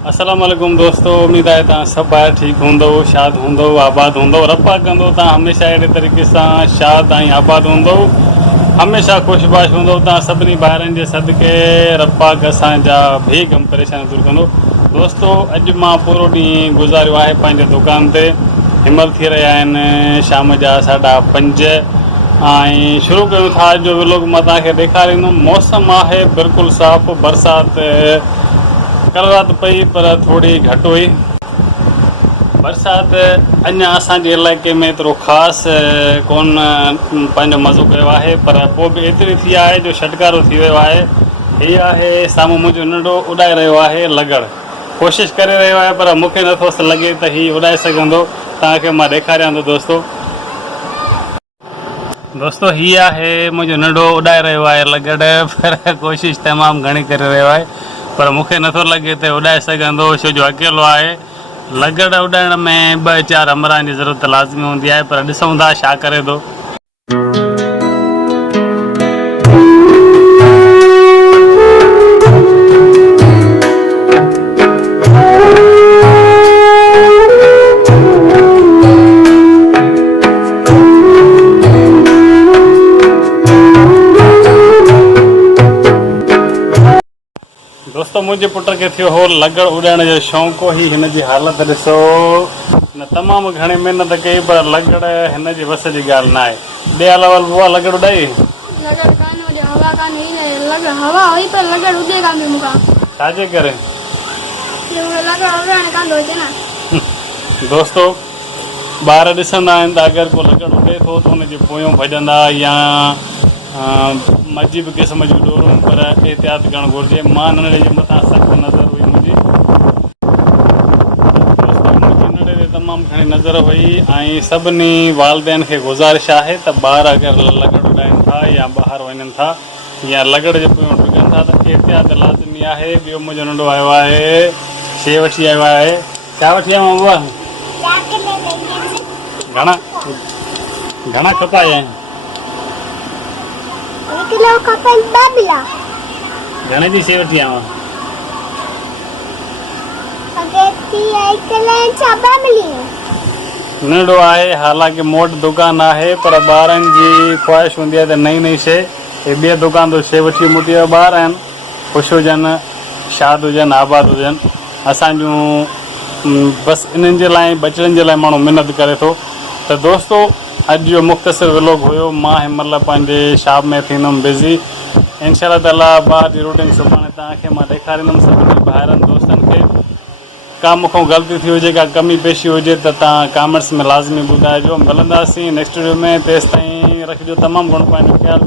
अस्सलाम वालेकुम दोस्तों, उम्मीद है तव्हां सभु ॿाहिरि ठीकु हूंदव, शाद हूंदव, आबाद हूंदव। रपा कंदो तव्हां हमेशह अहिड़े तरीक़े सां शाद ऐं आबाद हूंदव, हमेशह ख़ुशबाश हूंदव। तव्हां सभिनी ॿाहिरनि जे सदके रपाक असांजा बि गम परेशानी दूरि कंदो। दोस्तों, अॼु मां पूरो ॾींहुं गुज़ारियो आहे पंहिंजे दुकान ते। हिमल थी रहिया आहिनि शाम जा 5:30 ऐं शुरू कयूं था अॼु जो व्लॉग। मां तव्हांखे ॾेखारींदुमि। मौसम आहे बिल्कुलु साफ़ु, बरसाति कल राति पई पर थोड़ी घटि हुई। बरसाति अञा असांजे इलाइक़े में एतिरो ख़ासि कोन पंहिंजो मज़ो कयो आहे, पर पोइ बि एतिरी थी आहे जो छटकारो थी वियो आहे। हीअ आहे साम्हूं मुंहिंजो नंढो उॾाए रहियो आहे लॻड़, कोशिशि करे रहियो आहे पर मूंखे नथो लॻे त हीअ उॾाए सघंदो। तव्हांखे मां ॾेखारियां थो दोस्तो हीअ आहे मुंहिंजो नंढो उॾाए रहियो आहे लॻड़, पर कोशिशि तमामु घणी करे रहियो आहे, पर मूंखे नथो लॻे त उॾाए सघंदो, छो जो अकेलो आहे। लॻड़ उॾाइण में 2-4 हमराहनि जी ज़रूरत लाज़मी हूंदी आहे, पर ॾिसूं था छा करे थो। दोस्तों, मुंहिंजे पुट खे थियो हो लॻड़ उॾाइण जो शौक़ु, ही हिन जी हालत ॾिसो। हिन तमामु घणी महिनत कई पर लॻड़ हिन जी वस जी ॻाल्हि न आहे। ॿिए अलावा बुआ लॻड़ उॾाई छाजे करे? दोस्तो, ॿार ॾिसंदा आहिनि त अगरि को लॻड़ उॾे थो त हुनजे पोयों भॼंदा या अजीब क़िस्म जूं डोरूं, पर एहतियात करणु घुरिजे। मां नंढड़े जे मथां सख़्तु नज़र हुई मुंहिंजी नंढड़े ते तमामु घणी नज़र हुई। ऐं सभिनी वालदेन खे गुज़ारिश आहे त ॿार अगरि लॻड़ उॾाइनि था या ॿाहिरि वञनि था या लॻड़ जे पोयों डुकनि था त एहतियात लाज़मी आहे। ॿियो मुंहिंजो नंढो आयो आहे, शइ वठी आयो आहे। छा वठी आयो बाबा? घणा खपाया आहिनि? घणे जी शइ वठी आवां? नंढो आहे, हालांकि मूं वटि दुकानु आहे, पर ॿारनि जी ख़्वाहिश हूंदी आहे त नई नई शइ। हे ॿिए दुकान तो शइ वठी मोटी वियो। ॿार आहिनि, ख़ुशि हुजनि, शाद हुजनि, आबाद हुजनि। असांजूं बसि इन्हनि जे लाइ बचड़नि जे लाइ माण्हू महिनत करे थो। त दोस्तो, अॼु जो मुख़्तसिर व्लॉग हुयो। मां हिनमहिल पंहिंजे शॉप में थींदुमि बिज़ी। इंशाअल्लाह ताला ॿाहिरि जी रूटीन सुभाणे तव्हांखे मां ॾेखारींदुमि सभिनी ॿाहिरनि दोस्तनि खे। का मूंखां ग़लती थी हुजे, का कमी पेशी हुजे त तव्हां कमेंट्स में लाज़मी ॿुधाइजो। मिलंदासीं नेक्स्ट वीडियो में। तेसिताईं रखिजो तमामु घणो पंहिंजो ख़्यालु।